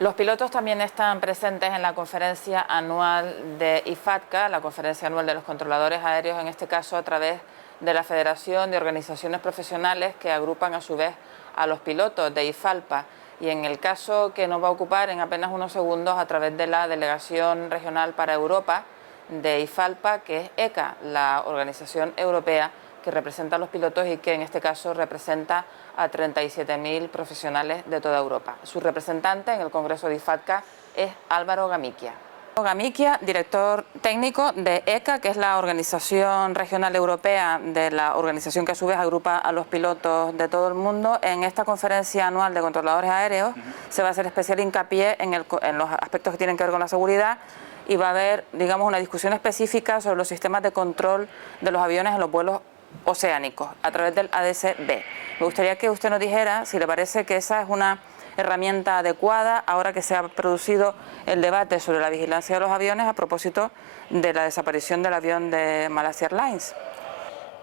Los pilotos también están presentes en la conferencia anual de IFATCA, la conferencia anual de los controladores aéreos, en este caso a través de la Federación de Organizaciones Profesionales que agrupan a su vez a los pilotos de IFALPA, y en el caso que nos va a ocupar en apenas unos segundos a través de la Delegación Regional para Europa de IFALPA, que es ECA, la organización europea que representa a los pilotos y que en este caso representa a 37.000 profesionales de toda Europa. Su representante en el Congreso de IFATCA es Álvaro Gamiquia. Gamiquia, director técnico de ECA, que es la organización regional europea de la organización que a su vez agrupa a los pilotos de todo el mundo. En esta conferencia anual de controladores aéreos se va a hacer especial hincapié en los aspectos que tienen que ver con la seguridad, y va a haber, digamos, una discusión específica sobre los sistemas de control de los aviones en los vuelos oceánicos a través del ADS-B. Me gustaría que usted nos dijera si le parece que esa es una herramienta adecuada ahora que se ha producido el debate sobre la vigilancia de los aviones a propósito de la desaparición del avión de Malaysia Airlines.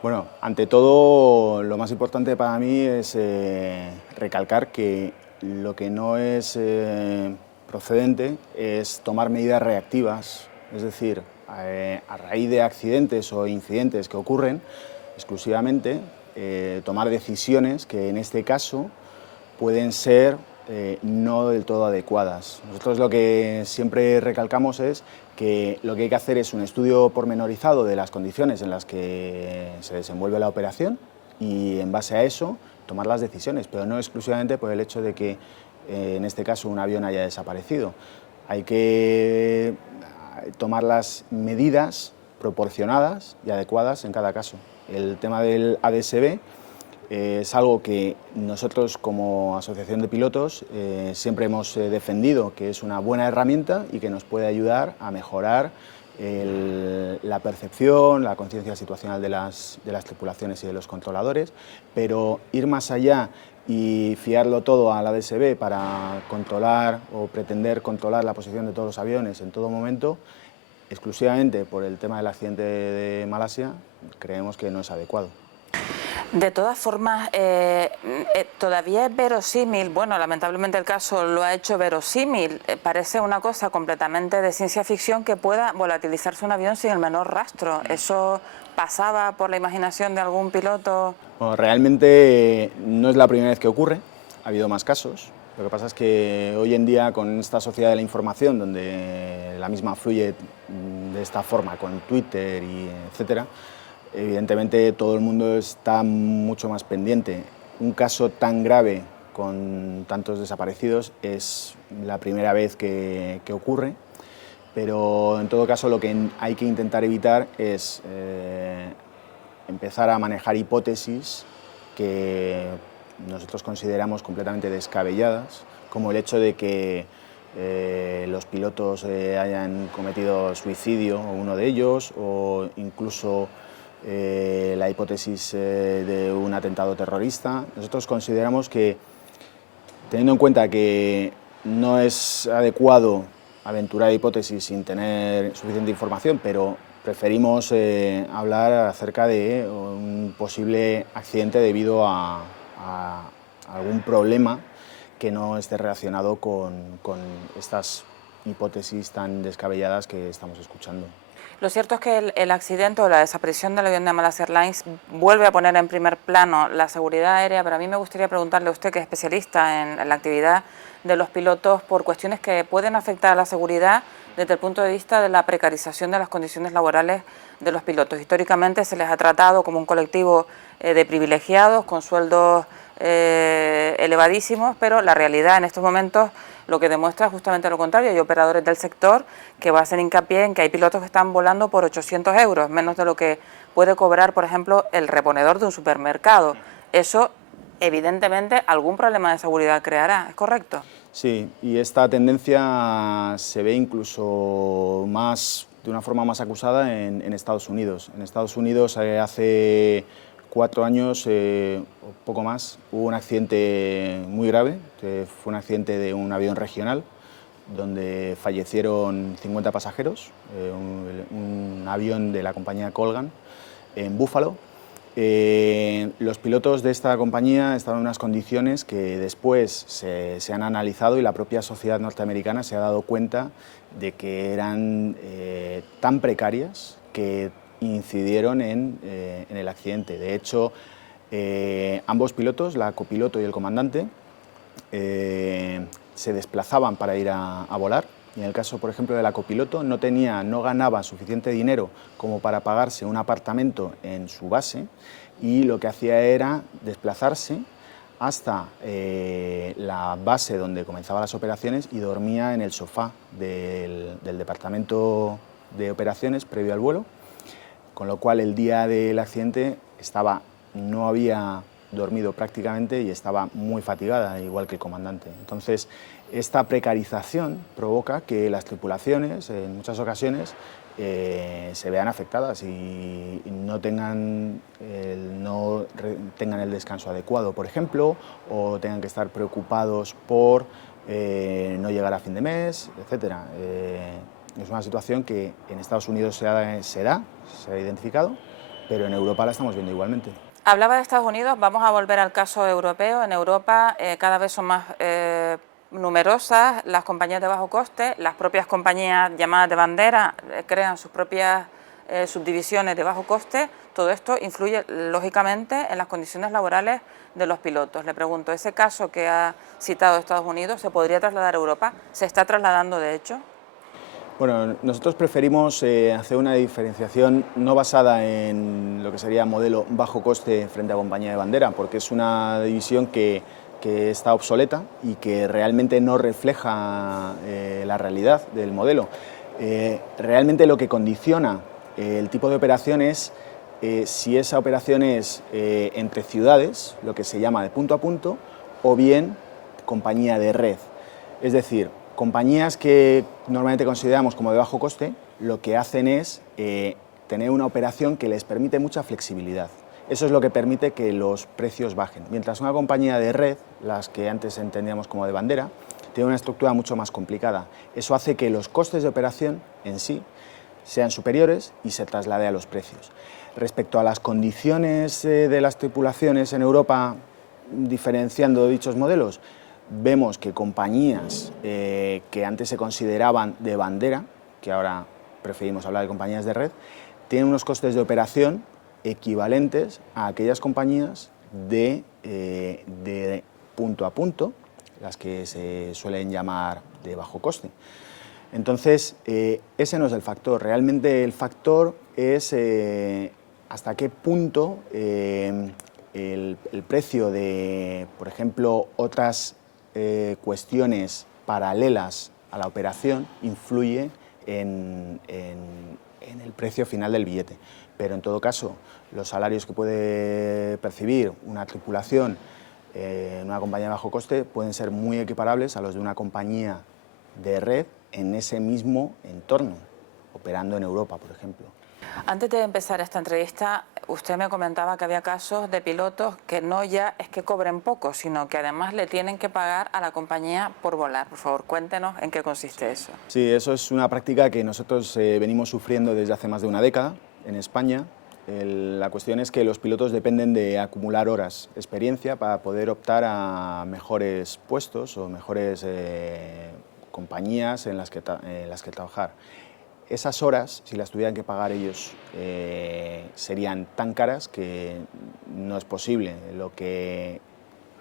Bueno, ante todo, lo más importante para mí es recalcar que lo que no es procedente es tomar medidas reactivas, es decir, a raíz de accidentes o incidentes que ocurren, exclusivamente tomar decisiones que en este caso pueden ser no del todo adecuadas. Nosotros lo que siempre recalcamos es que lo que hay que hacer es un estudio pormenorizado de las condiciones en las que se desenvuelve la operación y en base a eso tomar las decisiones, pero no exclusivamente por el hecho de que en este caso un avión haya desaparecido. Hay que tomar las medidas proporcionadas y adecuadas en cada caso. El tema del ADS-B es algo que nosotros como asociación de pilotos siempre hemos defendido, que es una buena herramienta y que nos puede ayudar a mejorar la percepción, la conciencia situacional de las tripulaciones y de los controladores, pero ir más allá y fiarlo todo al ADS-B para controlar o pretender controlar la posición de todos los aviones en todo momento, exclusivamente por el tema del accidente de Malasia, creemos que no es adecuado. De todas formas, todavía es verosímil, bueno, lamentablemente el caso lo ha hecho verosímil, parece una cosa completamente de ciencia ficción que pueda volatilizarse un avión sin el menor rastro. ¿Eso pasaba por la imaginación de algún piloto? Bueno, realmente no es la primera vez que ocurre, ha habido más casos. Lo que pasa es que hoy en día, con esta sociedad de la información, donde la misma fluye de esta forma, con Twitter y etcétera, evidentemente todo el mundo está mucho más pendiente. Un caso tan grave con tantos desaparecidos es la primera vez que ocurre, pero en todo caso lo que hay que intentar evitar es empezar a manejar hipótesis que nosotros consideramos completamente descabelladas, como el hecho de que los pilotos hayan cometido suicidio, o uno de ellos, o incluso la hipótesis de un atentado terrorista. Nosotros consideramos que, teniendo en cuenta que no es adecuado aventurar hipótesis sin tener suficiente información, pero preferimos hablar acerca de un posible accidente debido a algún problema que no esté relacionado con estas hipótesis tan descabelladas que estamos escuchando. Lo cierto es que el accidente o la desaparición del avión de Malaysia Airlines vuelve a poner en primer plano la seguridad aérea, pero a mí me gustaría preguntarle a usted, que es especialista en la actividad de los pilotos, por cuestiones que pueden afectar a la seguridad desde el punto de vista de la precarización de las condiciones laborales de los pilotos. Históricamente se les ha tratado como un colectivo de privilegiados con sueldos elevadísimos, pero la realidad en estos momentos lo que demuestra es justamente lo contrario. Hay operadores del sector que va a hacer hincapié en que hay pilotos que están volando por 800 euros, menos de lo que puede cobrar, por ejemplo, el reponedor de un supermercado. Eso, evidentemente, algún problema de seguridad creará, ¿es correcto? Sí, y esta tendencia se ve incluso de una forma más acusada en Estados Unidos. En Estados Unidos hace 4 años, o poco más, hubo un accidente muy grave, que fue un accidente de un avión regional, donde fallecieron 50 pasajeros, un avión de la compañía Colgan, en Buffalo, Los pilotos de esta compañía estaban en unas condiciones que después se han analizado y la propia sociedad norteamericana se ha dado cuenta de que eran tan precarias que incidieron en el accidente. De hecho, ambos pilotos, la copiloto y el comandante, se desplazaban para ir a volar. Y en el caso, por ejemplo, de la copiloto, no ganaba suficiente dinero como para pagarse un apartamento en su base y lo que hacía era desplazarse hasta la base donde comenzaban las operaciones y dormía en el sofá del departamento de operaciones previo al vuelo, con lo cual el día del accidente no había dormido prácticamente y estaba muy fatigada, igual que el comandante. Entonces, esta precarización provoca que las tripulaciones, en muchas ocasiones, se vean afectadas y no tengan el descanso adecuado, por ejemplo, o tengan que estar preocupados por no llegar a fin de mes, etc. Es una situación que en Estados Unidos se ha identificado, pero en Europa la estamos viendo igualmente. Hablaba de Estados Unidos, vamos a volver al caso europeo. En Europa cada vez son más numerosas las compañías de bajo coste, las propias compañías llamadas de bandera crean sus propias subdivisiones de bajo coste. Todo esto influye lógicamente en las condiciones laborales de los pilotos. Le pregunto, ¿ese caso que ha citado Estados Unidos se podría trasladar a Europa? ¿Se está trasladando de hecho? Bueno, nosotros preferimos hacer una diferenciación no basada en lo que sería modelo bajo coste frente a compañía de bandera, porque es una división que está obsoleta y que realmente no refleja la realidad del modelo. Realmente lo que condiciona el tipo de operación es si esa operación es entre ciudades, lo que se llama de punto a punto, o bien compañía de red. Es decir, compañías que normalmente consideramos como de bajo coste, lo que hacen es tener una operación que les permite mucha flexibilidad. Eso es lo que permite que los precios bajen. Mientras una compañía de red, las que antes entendíamos como de bandera, tiene una estructura mucho más complicada. Eso hace que los costes de operación en sí sean superiores y se traslade a los precios. Respecto a las condiciones de las tripulaciones en Europa, diferenciando dichos modelos, vemos que compañías que antes se consideraban de bandera, que ahora preferimos hablar de compañías de red, tienen unos costes de operación equivalentes a aquellas compañías de punto a punto, las que se suelen llamar de bajo coste. Entonces, ese no es el factor. Realmente el factor es hasta qué punto el precio de, por ejemplo, otras cuestiones paralelas a la operación influye en el precio final del billete. Pero en todo caso, los salarios que puede percibir una tripulación en una compañía de bajo coste pueden ser muy equiparables a los de una compañía de red en ese mismo entorno, operando en Europa, por ejemplo. Antes de empezar esta entrevista, usted me comentaba que había casos de pilotos que no ya es que cobren poco, sino que además le tienen que pagar a la compañía por volar. Por favor, cuéntenos en qué consiste eso. Sí, eso es una práctica que nosotros venimos sufriendo desde hace más de una década en España. La cuestión es que los pilotos dependen de acumular horas de experiencia para poder optar a mejores puestos o mejores compañías en las que trabajar. Esas horas, si las tuvieran que pagar ellos, serían tan caras que no es posible. Lo que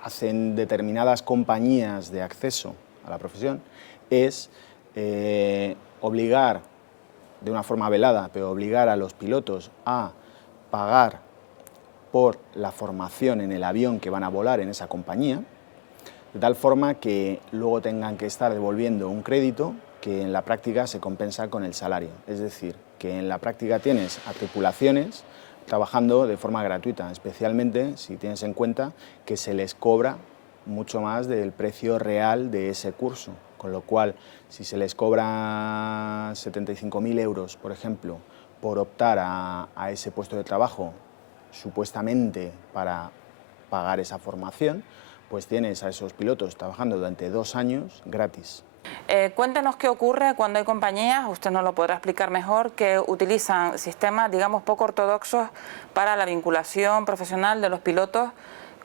hacen determinadas compañías de acceso a la profesión es obligar, de una forma velada, pero obligar a los pilotos a pagar por la formación en el avión que van a volar en esa compañía, de tal forma que luego tengan que estar devolviendo un crédito que en la práctica se compensa con el salario. Es decir, que en la práctica tienes a tripulaciones trabajando de forma gratuita, especialmente si tienes en cuenta que se les cobra mucho más del precio real de ese curso, con lo cual si se les cobra 75.000 euros, por ejemplo, por optar a ese puesto de trabajo, supuestamente para pagar esa formación, pues tienes a esos pilotos trabajando durante 2 años gratis. Cuéntenos qué ocurre cuando hay compañías, usted nos lo podrá explicar mejor, que utilizan sistemas, digamos, poco ortodoxos para la vinculación profesional de los pilotos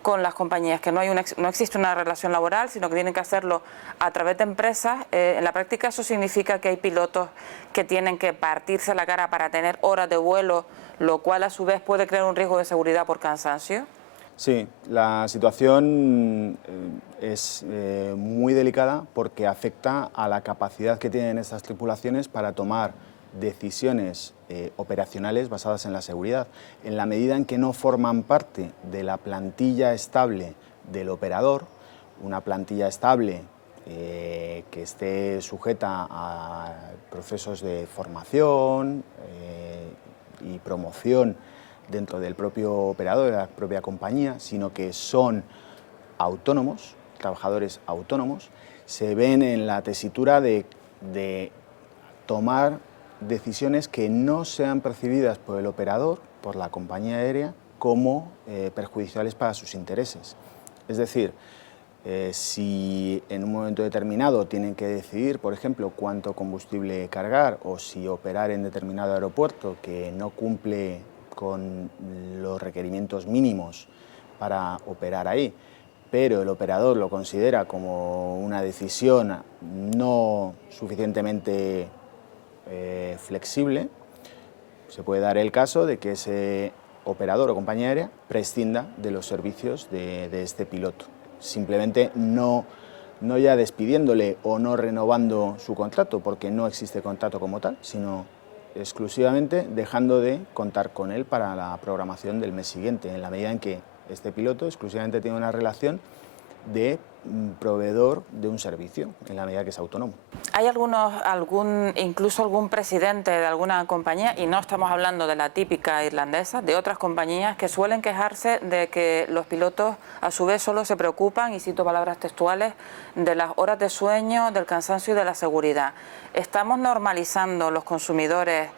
con las compañías, que no existe una relación laboral, sino que tienen que hacerlo a través de empresas. En la práctica eso significa que hay pilotos que tienen que partirse la cara para tener horas de vuelo, lo cual a su vez puede crear un riesgo de seguridad por cansancio. Sí, la situación es muy delicada porque afecta a la capacidad que tienen estas tripulaciones para tomar decisiones operacionales basadas en la seguridad. En la medida en que no forman parte de la plantilla estable del operador, una plantilla estable que esté sujeta a procesos de formación y promoción dentro del propio operador, de la propia compañía, sino que son autónomos, trabajadores autónomos, se ven en la tesitura de tomar decisiones que no sean percibidas por el operador, por la compañía aérea, como perjudiciales para sus intereses. Es decir, si en un momento determinado tienen que decidir, por ejemplo, cuánto combustible cargar o si operar en determinado aeropuerto que no cumple con los requerimientos mínimos para operar ahí, pero el operador lo considera como una decisión no suficientemente flexible, se puede dar el caso de que ese operador o compañía aérea prescinda de los servicios de este piloto, simplemente no ya despidiéndole o no renovando su contrato, porque no existe contrato como tal, sino exclusivamente dejando de contar con él para la programación del mes siguiente, en la medida en que este piloto exclusivamente tiene una relación de proveedor de un servicio, en la medida que es autónomo. ¿Hay incluso algún presidente de alguna compañía, y no estamos hablando de la típica irlandesa, de otras compañías que suelen quejarse de que los pilotos a su vez solo se preocupan, y cito palabras textuales, de las horas de sueño, del cansancio y de la seguridad? ¿Estamos normalizando los consumidores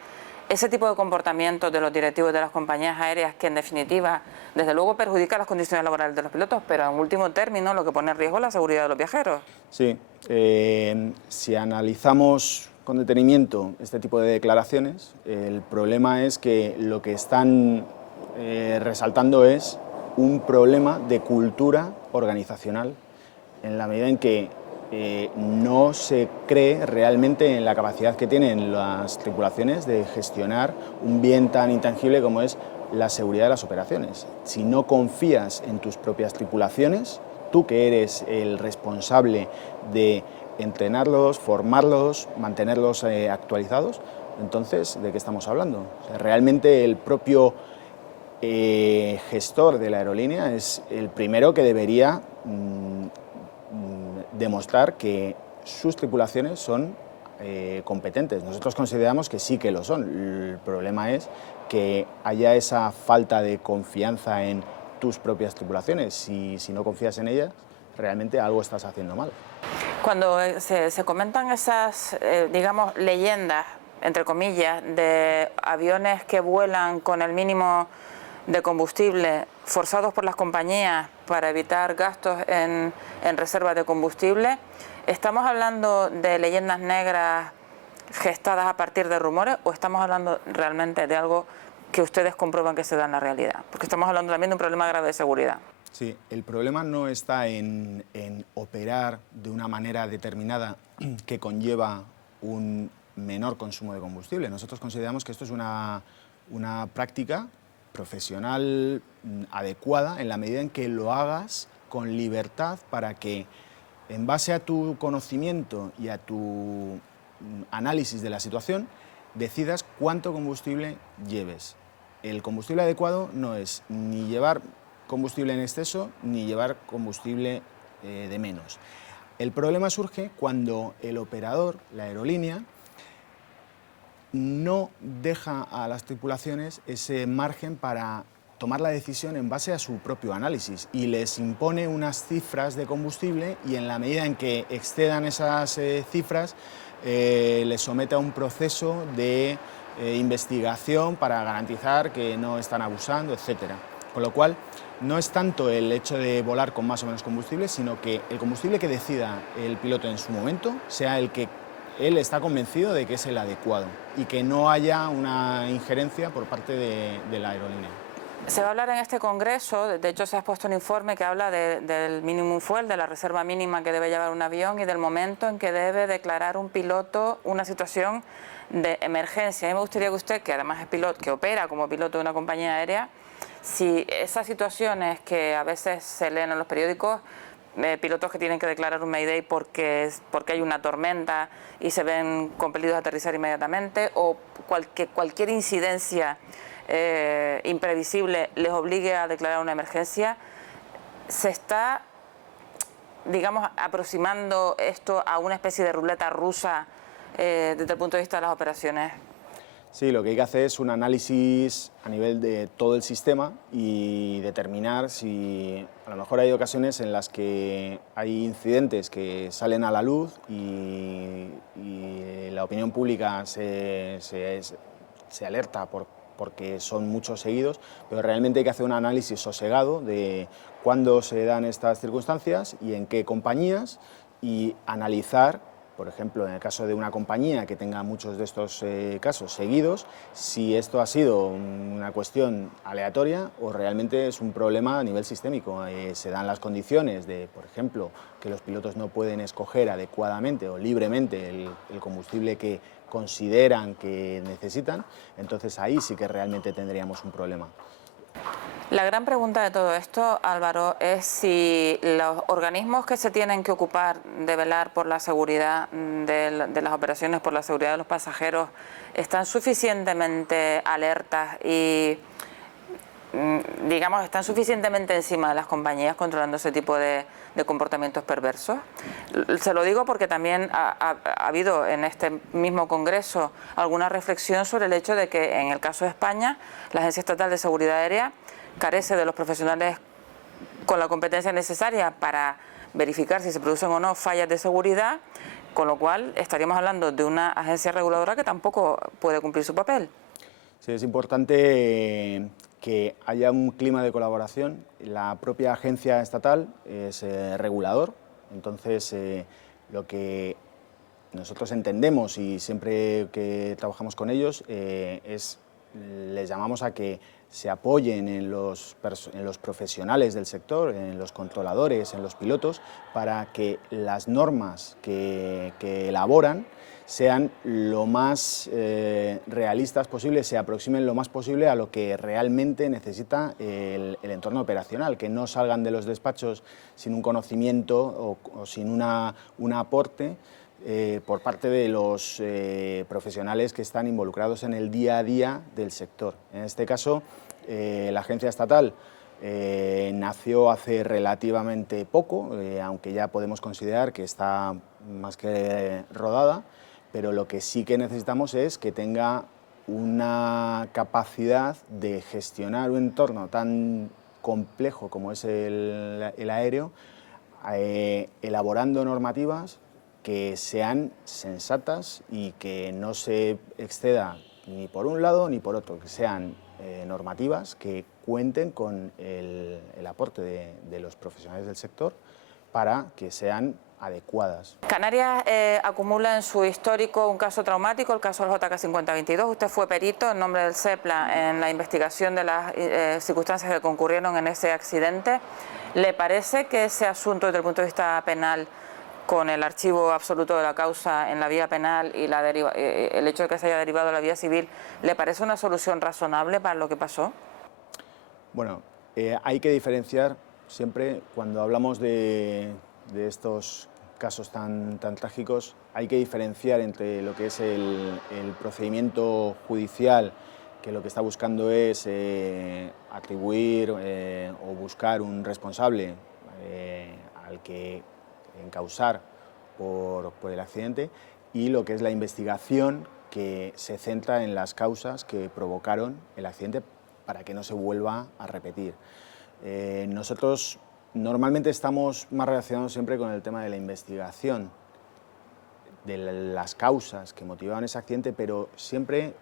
ese tipo de comportamientos de los directivos de las compañías aéreas que en definitiva desde luego perjudica las condiciones laborales de los pilotos, pero en último término lo que pone en riesgo es la seguridad de los viajeros? Sí, si analizamos con detenimiento este tipo de declaraciones, el problema es que lo que están resaltando es un problema de cultura organizacional, en la medida en que no se cree realmente en la capacidad que tienen las tripulaciones de gestionar un bien tan intangible como es la seguridad de las operaciones. Si no confías en tus propias tripulaciones, tú que eres el responsable de entrenarlos, formarlos, mantenerlos actualizados, entonces, ¿de qué estamos hablando? O sea, realmente el propio gestor de la aerolínea es el primero que debería demostrar que sus tripulaciones son competentes. Nosotros consideramos que sí que lo son. El problema es que haya esa falta de confianza en tus propias tripulaciones. Si no confías en ellas, realmente algo estás haciendo mal. Cuando se comentan esas, digamos, leyendas, entre comillas, de aviones que vuelan con el mínimo de combustible, forzados por las compañías para evitar gastos en reservas de combustible, ¿estamos hablando de leyendas negras gestadas a partir de rumores o estamos hablando realmente de algo que ustedes comprueban que se da en la realidad? Porque estamos hablando también de un problema grave de seguridad. Sí, el problema no está en operar de una manera determinada que conlleva un menor consumo de combustible. Nosotros consideramos que esto es una práctica profesional adecuada en la medida en que lo hagas con libertad para que, en base a tu conocimiento y a tu análisis de la situación, decidas cuánto combustible lleves. El combustible adecuado no es ni llevar combustible en exceso ni llevar combustible de menos. El problema surge cuando el operador, la aerolínea, no deja a las tripulaciones ese margen para tomar la decisión en base a su propio análisis y les impone unas cifras de combustible y en la medida en que excedan esas cifras les somete a un proceso de investigación para garantizar que no están abusando, etc. Con lo cual, no es tanto el hecho de volar con más o menos combustible, sino que el combustible que decida el piloto en su momento sea el que él está convencido de que es el adecuado y que no haya una injerencia por parte de la aerolínea. Se va a hablar en este congreso, de hecho se ha expuesto un informe que habla del minimum fuel, de la reserva mínima que debe llevar un avión y del momento en que debe declarar un piloto una situación de emergencia. A mí me gustaría que usted, que además es piloto, que opera como piloto de una compañía aérea, si esas situaciones que a veces se leen en los periódicos, pilotos que tienen que declarar un mayday porque hay una tormenta y se ven compelidos a aterrizar inmediatamente, o cualquier incidencia imprevisible les obligue a declarar una emergencia, se está, digamos, aproximando esto a una especie de ruleta rusa desde el punto de vista de las operaciones. Sí, lo que hay que hacer es un análisis a nivel de todo el sistema y determinar si a lo mejor hay ocasiones en las que hay incidentes que salen a la luz y la opinión pública se alerta porque son muchos seguidos, pero realmente hay que hacer un análisis sosegado de cuándo se dan estas circunstancias y en qué compañías y analizar, por ejemplo, en el caso de una compañía que tenga muchos de estos casos seguidos, si esto ha sido una cuestión aleatoria o realmente es un problema a nivel sistémico. Se dan las condiciones de, por ejemplo, que los pilotos no pueden escoger adecuadamente o libremente el combustible que consideran que necesitan, entonces ahí sí que realmente tendríamos un problema. La gran pregunta de todo esto, Álvaro, es si los organismos que se tienen que ocupar de velar por la seguridad de las operaciones, por la seguridad de los pasajeros, están suficientemente alertas y, digamos, están suficientemente encima de las compañías controlando ese tipo de comportamientos perversos. Se lo digo porque también ha habido en este mismo Congreso alguna reflexión sobre el hecho de que en el caso de España, la Agencia Estatal de Seguridad Aérea carece de los profesionales con la competencia necesaria para verificar si se producen o no fallas de seguridad, con lo cual estaríamos hablando de una agencia reguladora que tampoco puede cumplir su papel. Sí, es importante que haya un clima de colaboración. La propia agencia estatal es regulador, entonces lo que nosotros entendemos y siempre que trabajamos con ellos les llamamos a que se apoyen en los profesionales del sector, en los controladores, en los pilotos, para que las normas que elaboran sean lo más realistas posible, se aproximen lo más posible a lo que realmente necesita el entorno operacional, que no salgan de los despachos sin un conocimiento o sin un aporte por parte de los profesionales que están involucrados en el día a día del sector. En este caso, la agencia estatal nació hace relativamente poco, aunque ya podemos considerar que está más que rodada, pero lo que sí que necesitamos es que tenga una capacidad de gestionar un entorno tan complejo como es el aéreo, elaborando normativas que sean sensatas y que no se exceda ni por un lado ni por otro, que sean normativas que cuenten con el aporte de los profesionales del sector para que sean adecuadas. Canarias acumula en su histórico un caso traumático, el caso del JK5022. Usted fue perito en nombre del CEPLA en la investigación de las circunstancias que concurrieron en ese accidente. ¿Le parece que ese asunto desde el punto de vista penal, con el archivo absoluto de la causa en la vía penal y el hecho de que se haya derivado a la vía civil, le parece una solución razonable para lo que pasó? Bueno, hay que diferenciar siempre cuando hablamos de estos casos tan trágicos, hay que diferenciar entre lo que es el procedimiento judicial, que lo que está buscando es atribuir o buscar un responsable al que encausar por el accidente, y lo que es la investigación, que se centra en las causas que provocaron el accidente para que no se vuelva a repetir. Nosotros normalmente estamos más relacionados siempre con el tema de la investigación, de las causas que motivaban ese accidente, pero siempre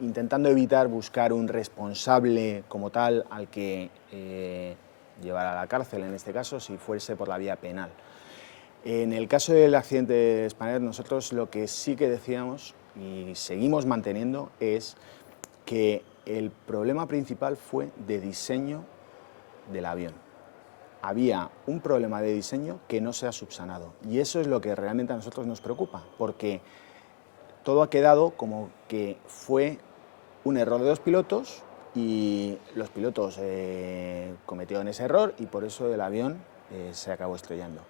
intentando evitar buscar un responsable como tal al que llevar a la cárcel, en este caso, si fuese por la vía penal. En el caso del accidente de Spanair, nosotros lo que sí que decíamos y seguimos manteniendo es que el problema principal fue de diseño del avión. Había un problema de diseño que no se ha subsanado y eso es lo que realmente a nosotros nos preocupa, porque todo ha quedado como que fue un error de los pilotos y los pilotos cometieron ese error y por eso el avión se acabó estrellando.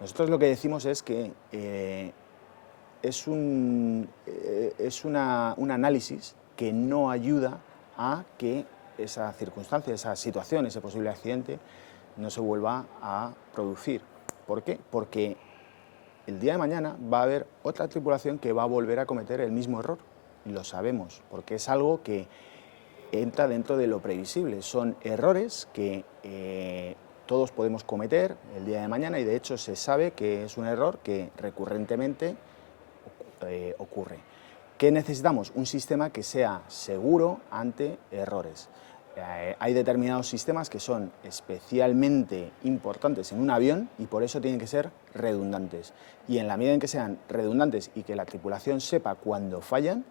Nosotros lo que decimos es que es un análisis que no ayuda a que esa circunstancia, esa situación, ese posible accidente no se vuelva a producir. ¿Por qué? Porque el día de mañana va a haber otra tripulación que va a volver a cometer el mismo error. Y lo sabemos, porque es algo que entra dentro de lo previsible. Son errores que todos podemos cometer el día de mañana y de hecho se sabe que es un error que recurrentemente ocurre. ¿Qué necesitamos? Un sistema que sea seguro ante errores. Hay determinados sistemas que son especialmente importantes en un avión y por eso tienen que ser redundantes. Y en la medida en que sean redundantes y que la tripulación sepa cuando fallan,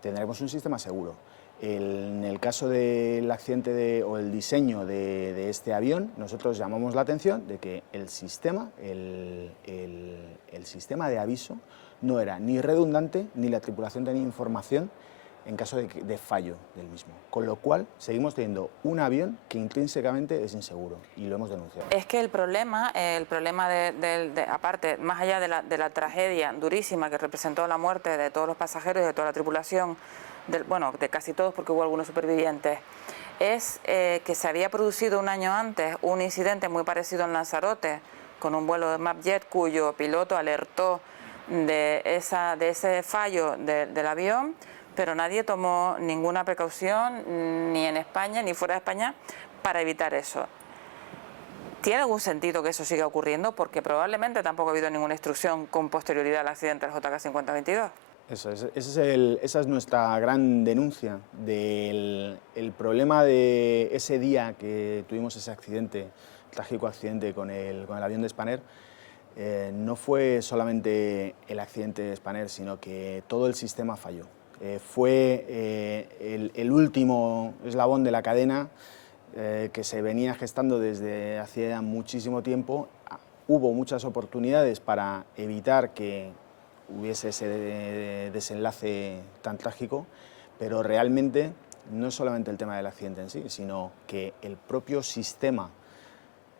tendremos un sistema seguro. En el caso del accidente o el diseño de este avión, nosotros llamamos la atención de que el sistema de aviso no era ni redundante ni la tripulación tenía información en caso de fallo del mismo. Con lo cual, seguimos teniendo un avión que intrínsecamente es inseguro y lo hemos denunciado. Es que el problema aparte, más allá de la tragedia durísima que representó la muerte de todos los pasajeros y de toda la tripulación, de casi todos porque hubo algunos supervivientes, es que se había producido un año antes un incidente muy parecido en Lanzarote con un vuelo de Mapjet cuyo piloto alertó de ese fallo del avión, pero nadie tomó ninguna precaución, ni en España ni fuera de España, para evitar eso. ¿Tiene algún sentido que eso siga ocurriendo? Porque probablemente tampoco ha habido ninguna instrucción con posterioridad al accidente del JK 5022. Esa es nuestra gran denuncia del problema de ese día que tuvimos ese accidente, trágico accidente con el avión de Spanair. No fue solamente el accidente de Spanair, sino que todo el sistema falló. Fue el último eslabón de la cadena que se venía gestando desde hacía muchísimo tiempo. Hubo muchas oportunidades para evitar que hubiese ese desenlace tan trágico, pero realmente no es solamente el tema del accidente en sí, sino que el propio sistema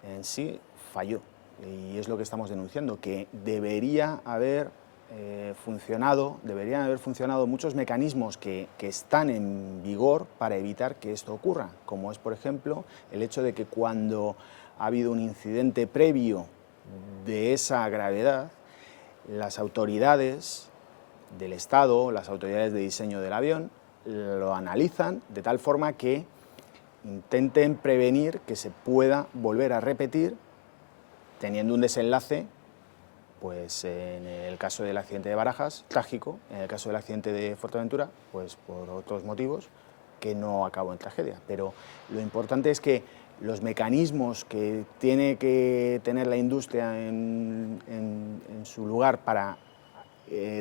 en sí falló. Y es lo que estamos denunciando, que deberían haber funcionado muchos mecanismos que están en vigor para evitar que esto ocurra, como es, por ejemplo, el hecho de que cuando ha habido un incidente previo de esa gravedad, las autoridades del Estado, las autoridades de diseño del avión, lo analizan de tal forma que intenten prevenir que se pueda volver a repetir teniendo un desenlace, pues en el caso del accidente de Barajas, trágico, en el caso del accidente de Fuerteventura, pues por otros motivos, que no acabó en tragedia. Pero lo importante es que los mecanismos que tiene que tener la industria en su lugar para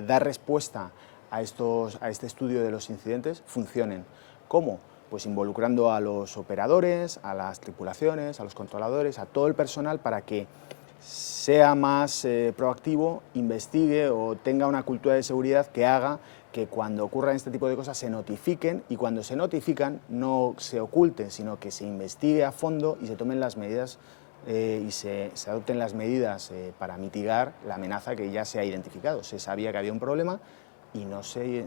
dar respuesta a este estudio de los incidentes funcionen. ¿Cómo? Pues involucrando a los operadores, a las tripulaciones, a los controladores, a todo el personal para que sea más proactivo, investigue o tenga una cultura de seguridad que haga que cuando ocurran este tipo de cosas se notifiquen y cuando se notifican no se oculten, sino que se investigue a fondo y se tomen las medidas y se adopten las medidas para mitigar la amenaza que ya se ha identificado. Se sabía que había un problema y no se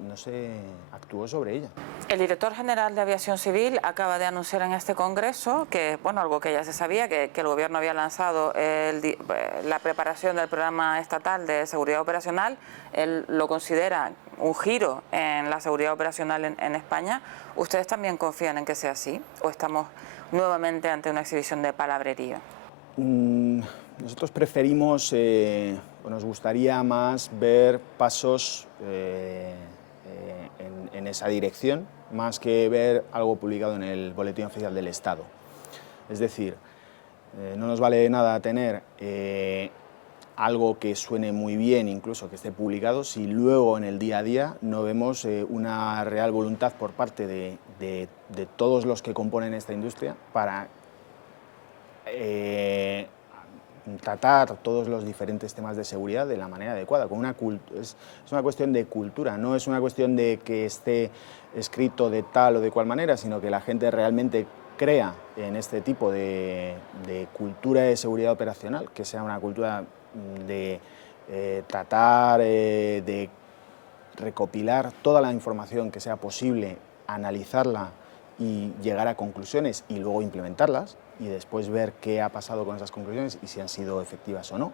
actuó sobre ella. El director general de Aviación Civil acaba de anunciar en este congreso que, bueno, algo que ya se sabía, que el gobierno había lanzado la preparación del programa estatal de seguridad operacional. Él lo considera un giro en la seguridad operacional en España. ¿Ustedes también confían en que sea así o estamos nuevamente ante una exhibición de palabrería? Nosotros preferimos, nos gustaría más ver pasos en esa dirección, más que ver algo publicado en el Boletín Oficial del Estado. Es decir, No nos vale de nada tener algo que suene muy bien, incluso que esté publicado, si luego en el día a día no vemos una real voluntad por parte de todos los que componen esta industria para tratar todos los diferentes temas de seguridad de la manera adecuada. Es una cuestión de cultura, no es una cuestión de que esté escrito de tal o de cual manera, sino que la gente realmente crea en este tipo de cultura de seguridad operacional, que sea una cultura de tratar de recopilar toda la información que sea posible, analizarla y llegar a conclusiones y luego implementarlas y después ver qué ha pasado con esas conclusiones y si han sido efectivas o no.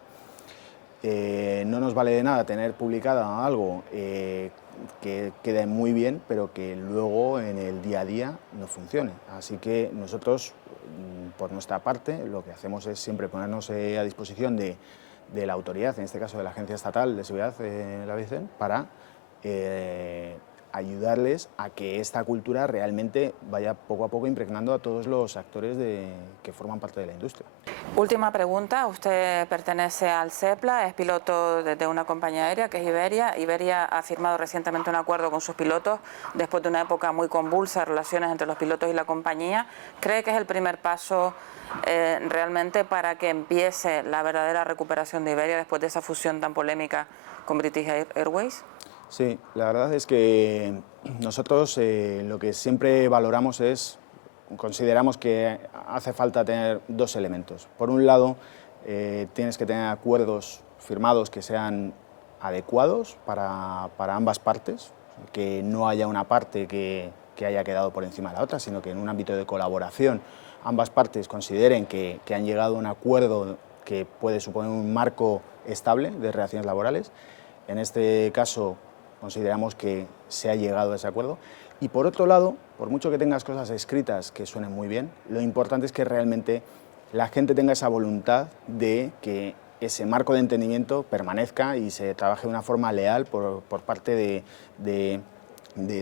No nos vale de nada tener publicado algo que quede muy bien, pero que luego en el día a día no funcione. Así que nosotros, por nuestra parte, lo que hacemos es siempre ponernos a disposición de la autoridad, en este caso de la Agencia Estatal de Seguridad de la Aviación, para ayudarles a que esta cultura realmente vaya poco a poco impregnando a todos los actores que forman parte de la industria. Última pregunta, usted pertenece al CEPLA, es piloto de una compañía aérea que es Iberia. Iberia ha firmado recientemente un acuerdo con sus pilotos después de una época muy convulsa de relaciones entre los pilotos y la compañía. ¿Cree que es el primer paso realmente para que empiece la verdadera recuperación de Iberia después de esa fusión tan polémica con British Airways? Sí, la verdad es que nosotros lo que siempre valoramos consideramos que hace falta tener dos elementos. Por un lado, tienes que tener acuerdos firmados que sean adecuados para ambas partes, que no haya una parte que haya quedado por encima de la otra, sino que en un ámbito de colaboración ambas partes consideren que han llegado a un acuerdo que puede suponer un marco estable de relaciones laborales. En este caso, consideramos que se ha llegado a ese acuerdo. Y por otro lado, por mucho que tengas cosas escritas que suenen muy bien, lo importante es que realmente la gente tenga esa voluntad de que ese marco de entendimiento permanezca y se trabaje de una forma leal por parte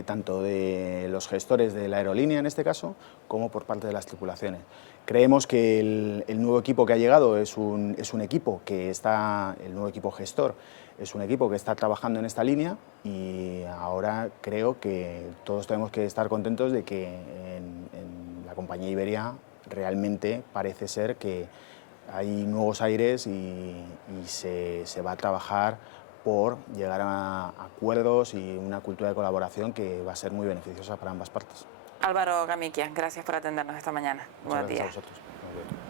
tanto de los gestores de la aerolínea, en este caso, como por parte de las tripulaciones. Creemos que el nuevo equipo que ha llegado es un equipo que está, el nuevo equipo gestor, es un equipo que está trabajando en esta línea y ahora creo que todos tenemos que estar contentos de que en la compañía Iberia realmente parece ser que hay nuevos aires y se va a trabajar por llegar a acuerdos y una cultura de colaboración que va a ser muy beneficiosa para ambas partes. Álvaro Gamiquia, gracias por atendernos esta mañana. Buenos días. Gracias a vosotros.